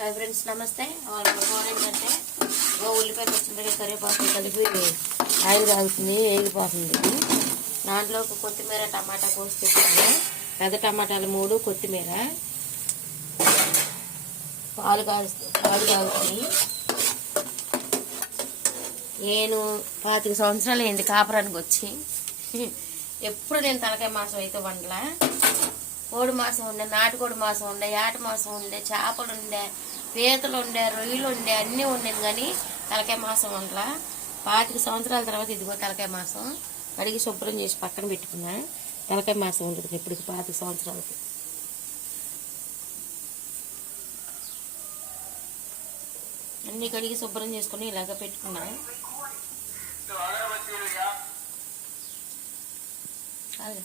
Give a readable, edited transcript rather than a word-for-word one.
Hi friends, నమస్తే. వాళ్ళ కూర ఏంటంటే ఉల్లిపాయ పచ్చిమిరపకాయ కరివేపాకు కలిపి ఆయిల్ కాగుతుంది, వేగిపోతుంది. దాంట్లో ఒక కొత్తిమీర టమాటా కోసి పెట్టుకుని, పెద్ద టమాటాలు 3, కొత్తిమీర, పాలు కాగుతుంది. నేను 25 సంవత్సరాలు అయింది కాపురానికి వచ్చి. ఎప్పుడు నేను తలకాయ మాసం అయితే వండలా. కోడి మాసం ఉండే, నాటుకోడి మాసం ఉండే, ఏట మాసం ఉండే, చేపలు ఉండే, పీతలు ఉండే, రొయ్యలు ఉండే, అన్నీ ఉండేది. కానీ తలకాయ మాసం వండలా. 25 సంవత్సరాల తర్వాత ఇదిగో తలకాయ మాసం కడిగి శుభ్రం చేసి పక్కన పెట్టుకున్నా. తలకాయ మాసం ఉంటుంది ఇప్పటికి 25 సంవత్సరాలకి. అన్నీ కడిగి శుభ్రం చేసుకుని ఇలాగ పెట్టుకున్నా. అదే